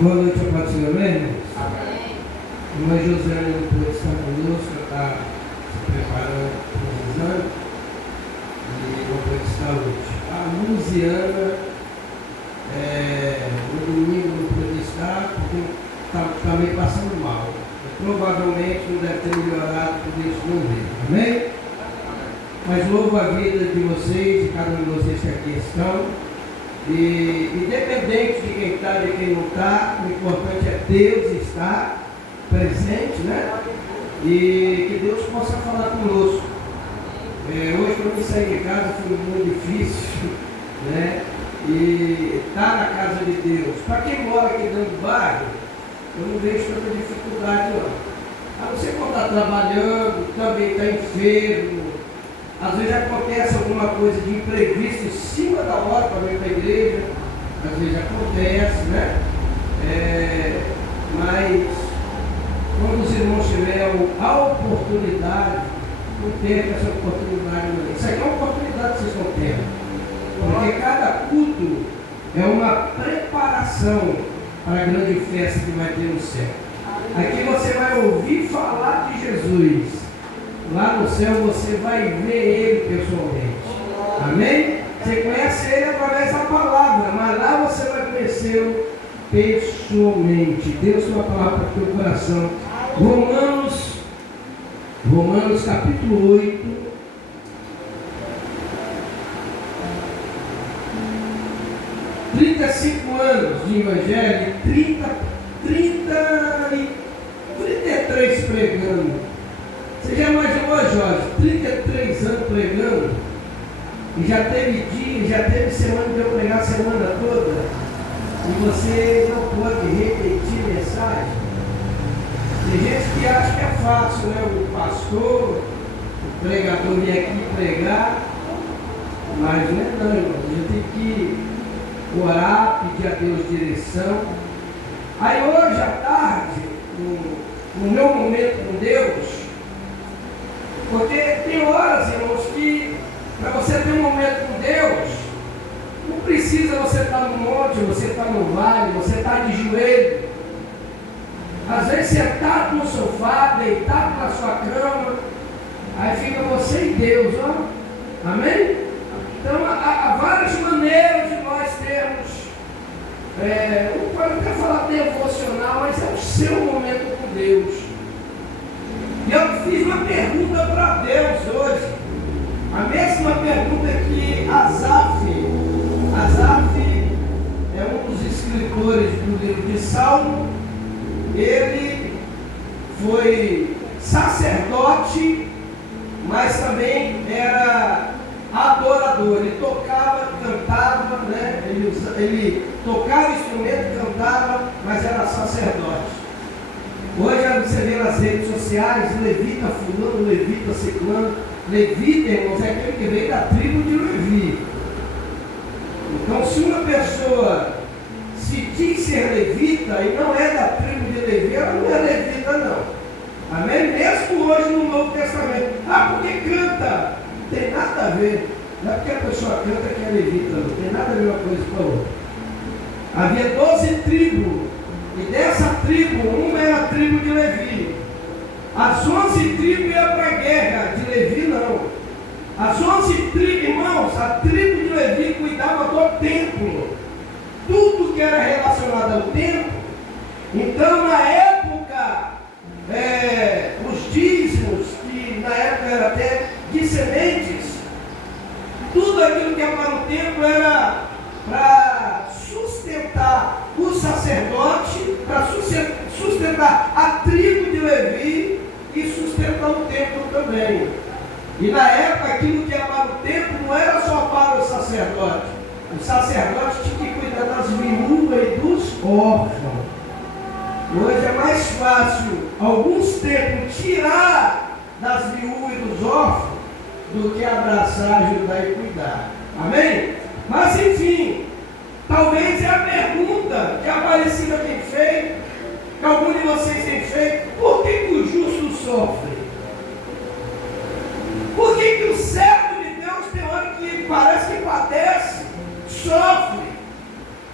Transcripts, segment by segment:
Boa noite, a paz do Senhor, amém? Irmã Josiane não pôde estar conosco, está se preparando para o exame e não pôde estar hoje. A Luziana, no domingo não pôde estar porque está meio passando mal. Provavelmente não deve ter melhorado, por isso não veio, amém? Mas louvo a vida de vocês, de cada um de vocês que aqui estão. E independente de quem está, de quem não está, o importante é Deus estar presente, né? E que Deus possa falar conosco. Hoje, quando eu saí de casa, foi muito difícil, né? E estar na casa de Deus. Para quem mora aqui dentro do bairro, eu não vejo tanta dificuldade, não. A não ser quando está trabalhando, também está enfermo. Às vezes acontece alguma coisa de imprevisto em cima da hora para vir para a igreja. Às vezes acontece, né? Mas quando os irmãos tiverem a oportunidade, não perca essa oportunidade. Não. Isso aqui é uma oportunidade que vocês estão tendo. Porque cada culto é uma preparação para a grande festa que vai ter no céu. Aqui você vai ouvir falar de Jesus. Lá no céu você vai ver Ele pessoalmente. Amém? Você conhece Ele através da palavra, mas lá você vai conhecê-lo pessoalmente. Deus tem uma palavra para o teu coração. Romanos capítulo 8. – 35 anos de evangelho, 33 pregando. Você já imaginou, Jorge, 33 anos pregando, e já teve dia, já teve semana de eu pregar a semana toda, e você não pode repetir mensagem? Tem gente que acha que é fácil, né? O pastor, o pregador vem aqui pregar, mas não é não, irmão. A gente tem que orar, pedir a Deus direção. Aí hoje à tarde, no meu momento com Deus, porque tem horas, irmãos, que para você ter um momento com Deus, não precisa você estar no monte, você estar no vale, você estar de joelho. Às vezes sentado no sofá, deitado na sua cama, aí fica você e Deus, ó. Amém? Então há várias maneiras de nós termos, não pode até falar devocional, mas é o seu momento com Deus. E eu fiz uma pergunta para Deus hoje. A mesma pergunta que Asaf é um dos escritores do livro de Salmo. Ele foi sacerdote, mas também era adorador. Ele tocava, cantava, né? Ele tocava instrumento, cantava, mas era sacerdote. Hoje você vê nas redes sociais, levita fulano, levita ciclano. Levita, irmãos, é aquele que veio da tribo de Levi. Então, se uma pessoa se diz ser levita e não é da tribo de Levi, ela não é levita, não. Amém? Mesmo hoje no Novo Testamento. Porque canta. Não tem nada a ver. Não é porque a pessoa canta que é levita, não tem nada a ver uma coisa com a outra. Havia 12 tribos. E dessa tribo, uma era a tribo de Levi. As 11 tribos iam para a guerra, de Levi não. As 11 tribos, irmãos, a tribo de Levi cuidava do templo. Tudo que era relacionado ao templo. Então, na época, os dízimos, que na época era até de sementes, tudo aquilo que ia para o templo era para sustentar o sacerdote, para sustentar a tribo de Levi e sustentar o templo também. E na época aquilo que ia para o templo não era só para o sacerdote. O sacerdote tinha que cuidar das viúvas e dos órfãos. Hoje é mais fácil alguns templos tirar das viúvas e dos órfãos do que abraçar, ajudar e cuidar. Amém? Mas enfim, talvez é a pergunta que a Aparecida tem feito, que algum de vocês tem feito: por que o justo sofre? Por que o servo de Deus tem hora que parece que padece, sofre,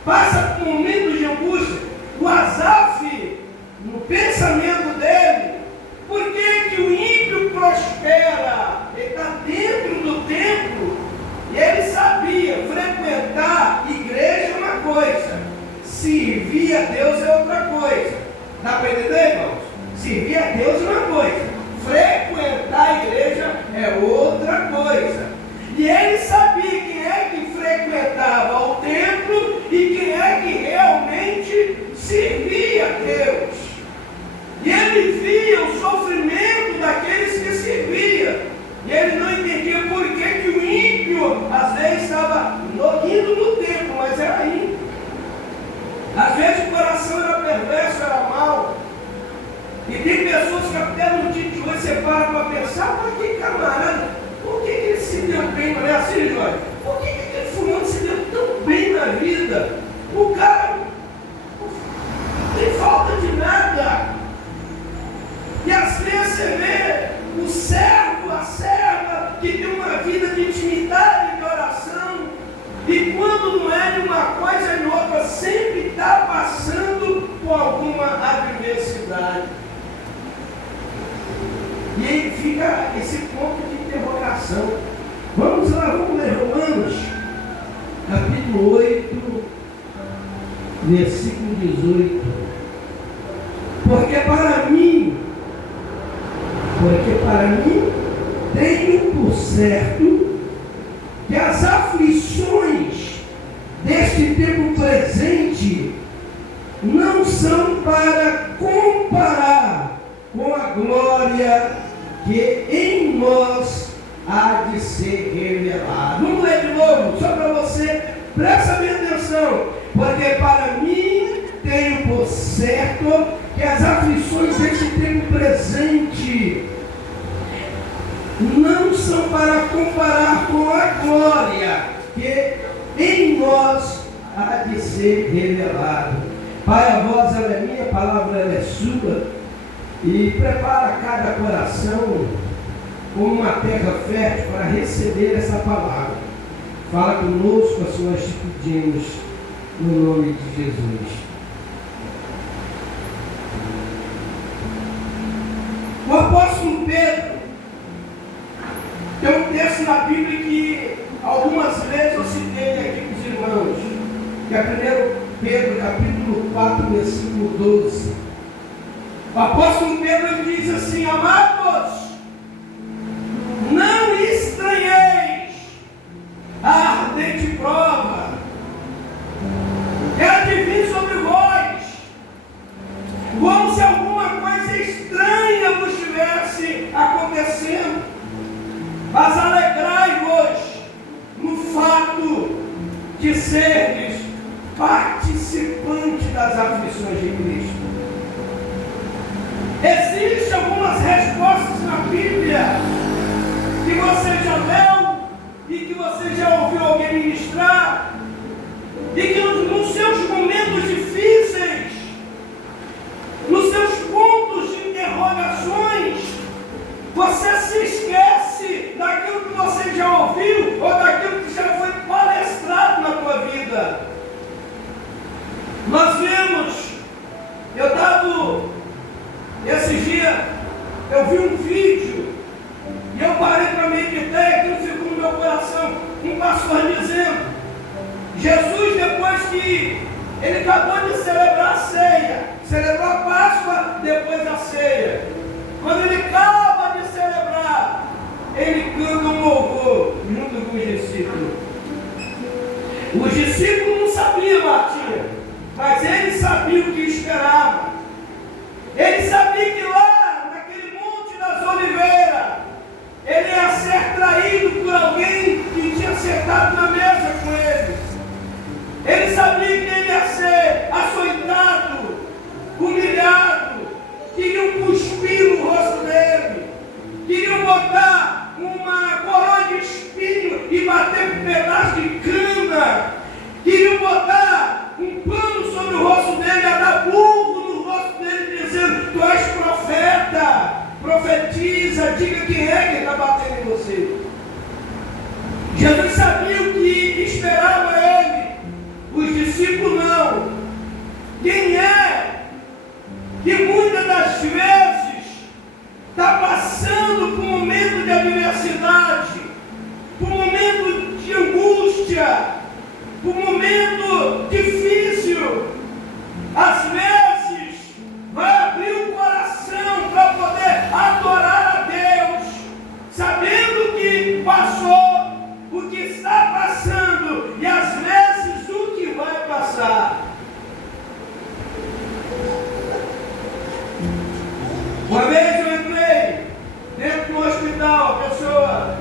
passa por momentos de angústia? O o Asaf, no pensamento dele, por que o ímpio prospera? Ele está dentro do templo e ele sabia frequentar igreja é uma coisa, servir a Deus é outra coisa. Dá para entender, irmãos? Servir a Deus é uma coisa, frequentar a igreja é outra coisa. E ele sabia quem é que frequentava o templo e quem é que realmente servia a Deus. E ele via o sofrimento daqueles que serviam. E ele não entendia por que o ímpio, às vezes, estava indo no templo, mas era ímpio. Às vezes o coração era perverso, era mau. E tem pessoas que até no dia de hoje você para pensar, mas que camarada, por que ele se deu bem? Não é assim, Jorge? Por que aquele fulano se deu tão bem na vida? O cara não tem falta de nada. E às vezes você vê o servo, a serva, que tem uma vida de intimidade, de oração, e quando não é de uma coisa nem outra, sempre está passando por alguma adversidade. E aí fica esse ponto de interrogação. Vamos lá, vamos ler Romanos, capítulo 8, versículo 18. Porque para mim tenho por certo que as aflições deste tempo presente não são para comparar com a glória que em nós há de ser revelada. Vamos ler de novo, só para você, presta bem atenção. Porque para mim tenho por certo que as aflições deste tempo presente não são para comparar com a glória que em nós há de ser revelado. Pai, a voz ela é minha, a palavra ela é sua, e prepara cada coração como uma terra fértil para receber essa palavra. Fala conosco, assim nós te pedimos, no nome de Jesus. O apóstolo Pedro tem um texto na Bíblia que algumas vezes eu citei aqui com os irmãos, que é 1 Pedro, capítulo 4, versículo 12. O apóstolo Pedro diz assim: amados, não estranheis a ardente prova que há de vir sobre vós, como se alguma coisa estranha vos estivesse acontecendo, mas alegrai-vos no fato de seres participantes das aflições de Cristo. Existem algumas respostas na Bíblia que você já leu e que você já ouviu alguém ministrar, e que nos seus momentos difíceis, nos seus pontos de interrogações, você se esquece daquilo que você já ouviu ou daquilo que já foi palestrado na tua vida. Nós vemos, esses dias, eu vi um vídeo e eu parei para meditar e aquilo ficou no meu coração. Um pastor dizendo: Jesus, depois que ele acabou de celebrar a ceia, celebrou a Páscoa depois da ceia, quando ele acaba de celebrar, ele canta um louvor junto com os discípulos. Os discípulos não sabiam, Martinha, mas ele sabia o que esperava. Ele sabia que lá, naquele Monte das Oliveiras, ele ia ser traído por alguém que tinha sentado na mesa com ele. Ele sabia que ele ia ser açoitado, humilhado, queriam cuspir no rosto dele, queriam botar uma coroa de espinho e bater com um pedaço de cana, queriam ajudar. Uma vez eu entrei dentro do hospital, a pessoa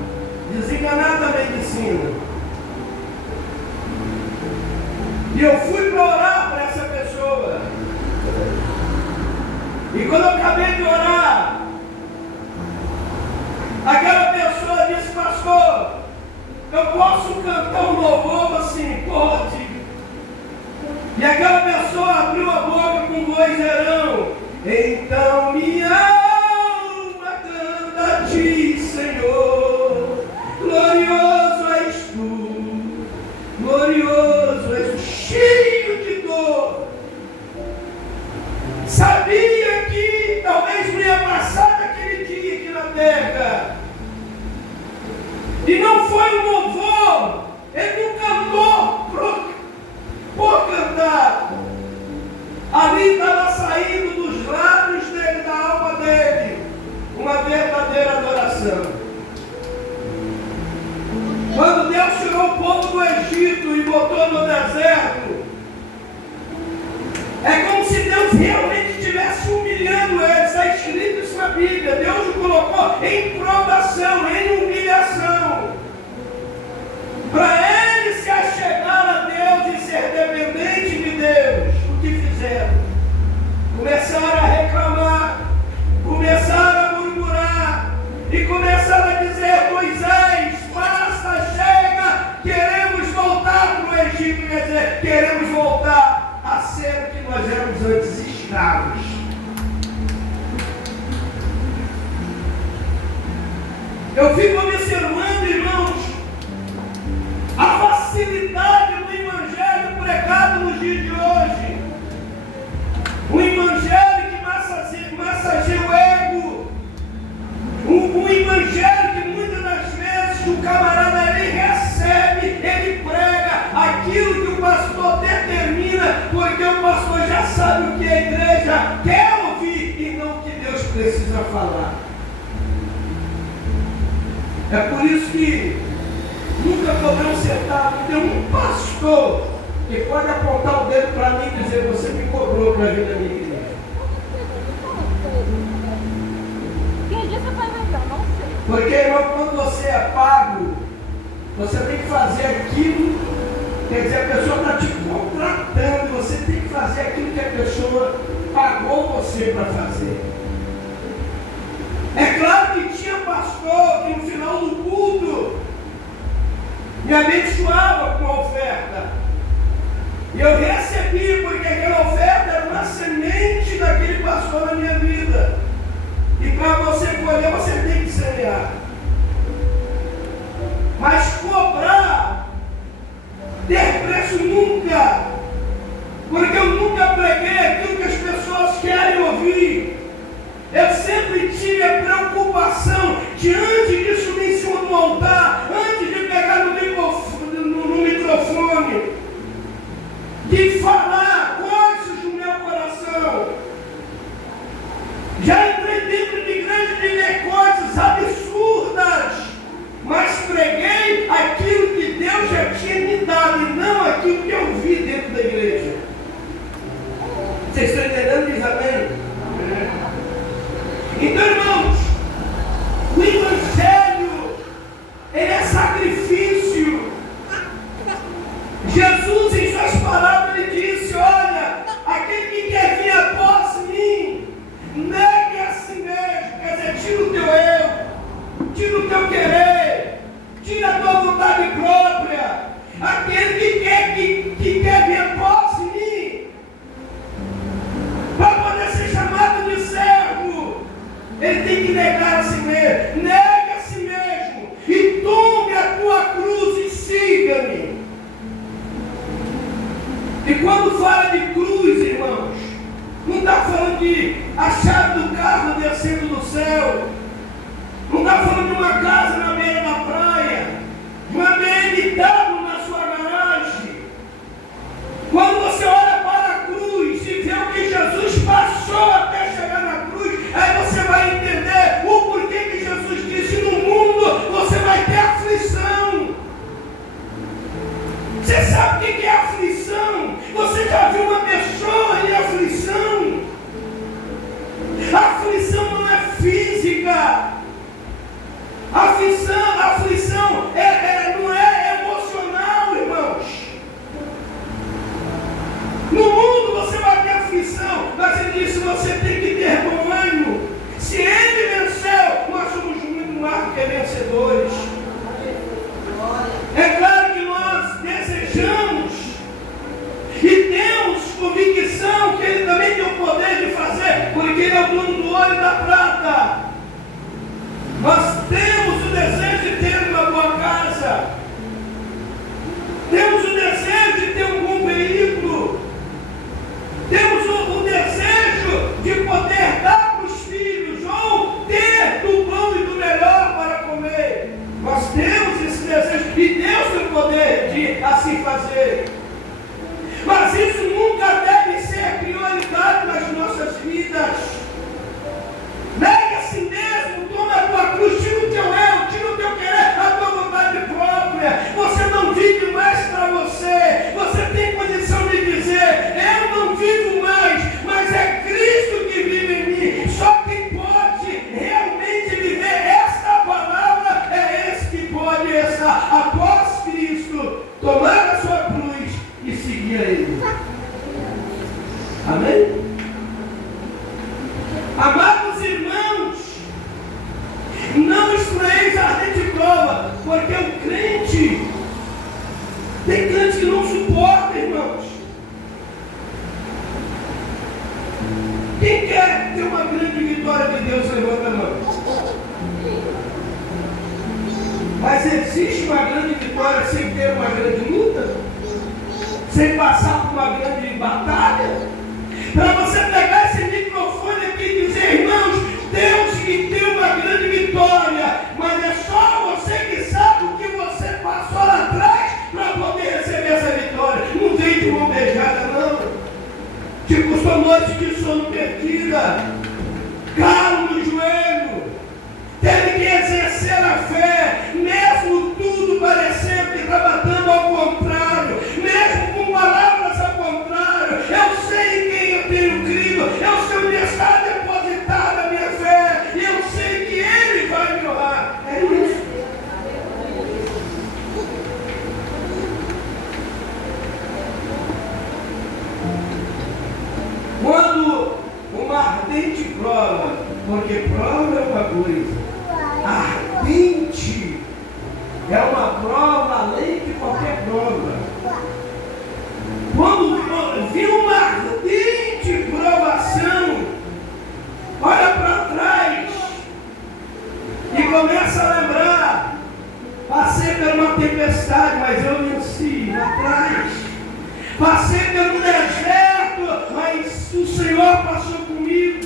desenganada da medicina. E eu fui para orar para essa pessoa. E quando eu acabei de orar, aquela pessoa disse: pastor, eu posso cantar um louvor? Assim, pode. E aquela pessoa abriu a boca com vozeirão: então minha alma canta a ti, Senhor, glorioso és tu, glorioso és tu, cheio de dor. Sabia que talvez não ia passar daquele dia aqui na terra. E não foi um louvor, ele não cantou por cantar. Ali estava saindo dos lábios dele, da alma dele, uma verdadeira adoração. Quando Deus tirou o povo do Egito e botou no deserto, é como se Deus realmente estivesse humilhando eles. Está escrito isso na Bíblia. Deus o colocou em provação, em humilhação, para eles se achegar a Deus e ser dependente de Deus. O que fizeram? Começaram a reclamar, começaram a murmurar e começaram a dizer: Moisés, basta, chega, queremos voltar para o Egito. Quer dizer, queremos voltar a ser o que nós éramos antes, escravos. Eu fico observando, irmãos, a facilidade do evangelho pregado nos dias de hoje. Um evangelho que massageia o ego. Um evangelho que muitas das vezes o camarada ele recebe, ele prega aquilo que o pastor determina, porque o pastor já sabe o que a igreja quer ouvir e não o que Deus precisa falar. É por isso que nunca podemos sentar, porque um pastor que pode apontar o dedo para mim e dizer: você me cobrou para vir na minha igreja. Quem disse para inventar? Não sei. Porque, irmão, quando você é pago, você tem que fazer aquilo, quer dizer, a pessoa está te contratando, você tem que fazer aquilo que a pessoa pagou você para fazer. É claro que tinha pastor que no final do culto me abençoava com a oferta. E eu recebi, porque aquela oferta era uma semente daquele pastor na minha vida. E para você colher, você tem que semear. Mas cobrar, ter preço nunca. Porque eu nunca preguei aquilo que as pessoas querem ouvir. Eu sempre tive a preocupação de, antes de subir em cima do altar, antes de pegar no microfone, de falar coisas do meu coração. Já entrei dentro de igreja de ver coisas absurdas, mas preguei aquilo que Deus já tinha me dado e não aquilo que eu vi dentro da igreja. Vocês estão entendendo? Diz amém? Então, irmãos, o evangelho, ele é sacrifício. Jesus, em suas palavras, ele disse: olha, aquele que quer vir após mim, negue a si mesmo. Quer dizer, tira o teu eu, tira o teu querer, tira a tua vontade própria. Aquele que quer vir após mim, para poder ser chamado de servo, ele tem que negar a si mesmo. Nega a si mesmo e tome a tua cruz e siga-me. E quando fala de cruz, irmãos, não está falando de a chave do carro descendo do céu. Não está falando de uma casa na beira da praia, de uma BMW na sua garagem. Quando você olha para a cruz e vê o que Jesus passou até chegar na cruz, aí você vai entender o porquê que Jesus disse: no mundo você vai ter aflição. Você sabe o que é aflição? Você já mas ele disse: você tem que ter bom ânimo. Se ele venceu, nós somos muito mais do que vencedores. É claro que nós desejamos e temos convicção que ele também tem o poder de fazer, porque ele é o dono do ouro e da prata. Nós temos o desejo de ter uma boa casa, temos o desejo de ter um bom veículo, temos o desejo de poder dar para os filhos ou ter do bom e do melhor para comer. Nós temos esse desejo e Deus tem o poder de assim fazer. Mas isso nunca deve ser prioridade nas nossas vidas. Nega a si mesmo, toma a tua cruz, tira o teu eu, tira o teu querer, a tua vontade própria. Você não vive mais para você. Você tem condição de dizer: eu não vivo mais, mas é Cristo que vive em mim. Só quem pode realmente viver esta palavra é esse que pode estar após Cristo, tomar a sua cruz e seguir a Ele. Amém? Amados irmãos, não estranheis a ardente prova, porque o crente, tem crente que não suporta, irmãos. Quem quer ter uma grande vitória de Deus, levanta a mão. Mas existe uma grande vitória sem ter uma grande luta? Sem passar por uma grande batalha? Para você pegar esse microfone aqui e dizer: irmãos, Deus me deu uma grande vitória, mas é só você que sabe o que você passou lá atrás para poder receber essa vitória. Não vem de mão beijada, não. Te custou noite de sono perdida, calo no joelho, teve que exercer a fé, mesmo tudo parecendo que estava dando ao contrário, mesmo com palavras ao contrário. Eu sei em quem eu tenho crido, eu sei onde está depositada a minha fé, e eu sei que Ele vai me honrar. É isso. Quando uma ardente prova, porque prova é uma coisa, ardente é uma prova além de qualquer prova. Quando viu uma ardente provação, olha para trás e começa a lembrar: passei por uma tempestade, mas eu venci lá atrás. Passei pelo deserto, mas o Senhor passou comigo.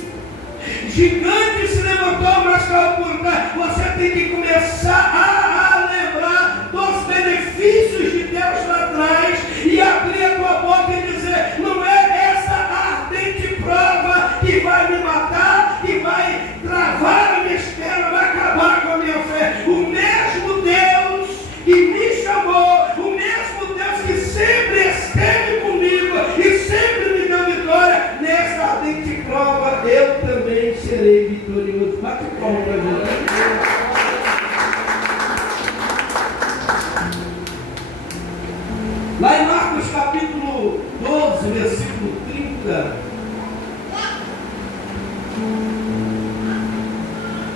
Gigante se levantou, mas caiu por trás. Você tem que começar a lembrar dos benefícios de Deus lá atrás e abrir a tua boca e dizer: não é essa ardente prova que vai me matar, que vai travar a minha espera, vai acabar com a minha fé. O mesmo Deus que me chamou, o mesmo Deus que sempre esteve comigo e sempre me deu vitória, nessa ardente prova eu também serei vitorioso. Bate palma para Jesus. Lá em Marcos capítulo 12, versículo 30,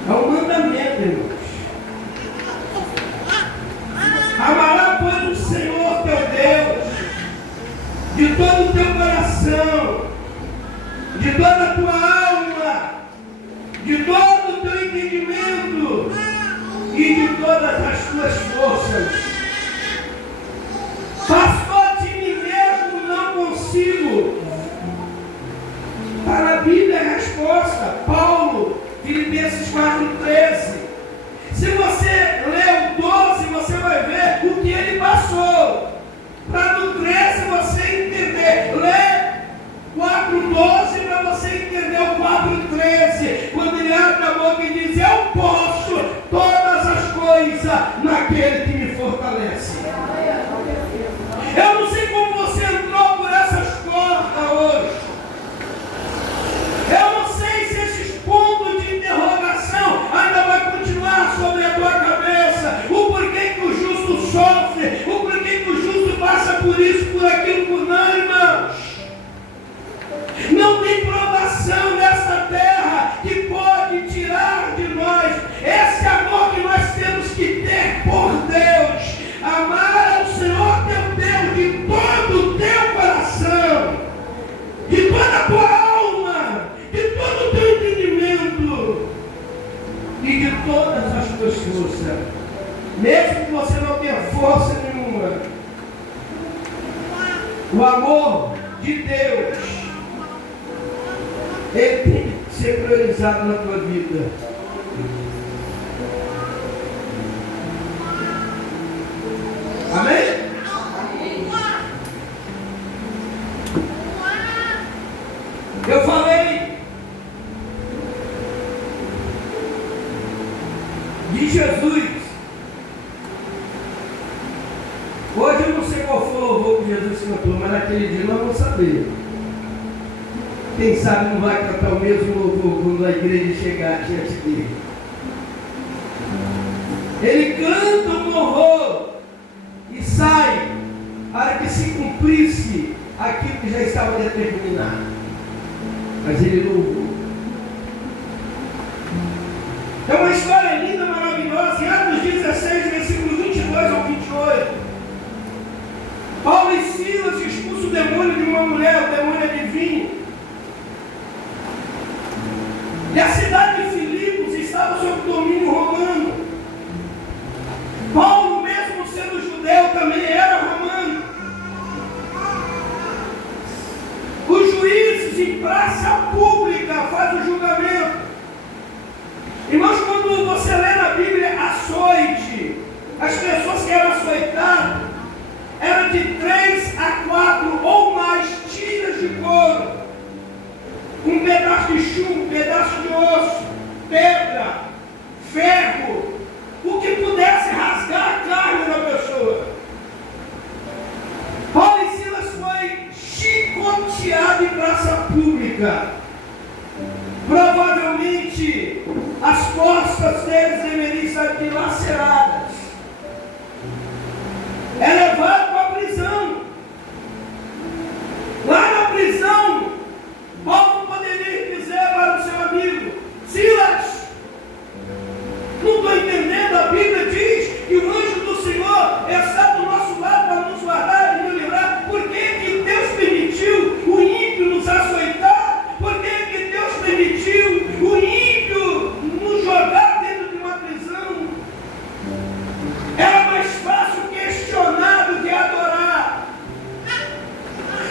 é um mandamento, irmãos. Amará, pois, o Senhor teu Deus de todo o teu coração, de toda a tua alma, de todo o teu entendimento e de todas as tuas forças. Pastor, de mim mesmo não consigo. Está na Bíblia a resposta. Paulo, Filipenses 4,13. Se você ler o 12, você vai ver o que ele passou. Para no 13 você entender. Lê 4,12 para você entender o 4,13. Quando ele abre a boca e diz: eu posso todas as coisas naquele que me fortalece. O amor de Deus, ele tem que ser priorizado na tua vida. Amém? Eu falei de Jesus. Hoje eu não sei qual foi o louvor que Jesus cantou, mas naquele dia nós vamos saber. Quem sabe não vai cantar o mesmo louvor quando a igreja chegar diante dele. Ele canta um louvor e sai para que se cumprisse aquilo que já estava determinado. Mas ele louvou. É uma história linda, maravilhosa. Em Atos 16, versículos 22 ao 28. Paulo e Silas expulsam o demônio de uma mulher, o demônio adivinha. E a cidade de Filipos estava sob domínio romano. Paulo, mesmo sendo judeu, também era romano. Os juízes em praça pública fazem o julgamento. Irmãos, quando você lê na Bíblia açoite, as pessoas que eram açoitadas eram de 3 a 4 ou mais tiras de couro, um pedaço de chumbo, um pedaço de osso, pedra, ferro, o que pudesse rasgar a carne da pessoa. Paulo e Silas foi chicoteado em praça pública. Provavelmente as costas deles deveriam estar dilaceradas. É levado para a prisão. Lá na prisão, Paulo poderia dizer para o seu amigo: Silas, não estou entendendo, a Bíblia diz que o anjo do Senhor está do nosso lado para nos guardar e nos livrar. Por que Deus permitiu o ímpio nos açoitar? Por que Deus permitiu o ímpio nos jogar dentro de uma prisão? Era mais fácil questionar do que adorar.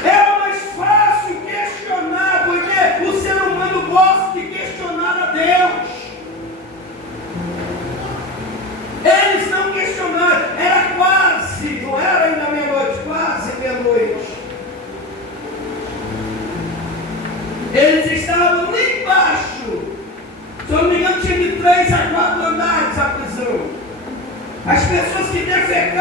Era mais fácil questionar, porque o ser humano gosta de questionar a Deus. Eles não questionaram, era quase, não era ainda meia-noite, quase meia-noite. Eles estavam lá embaixo. Se eu não me engano, tinha de 3 a 4 andares a prisão. As pessoas que defecavam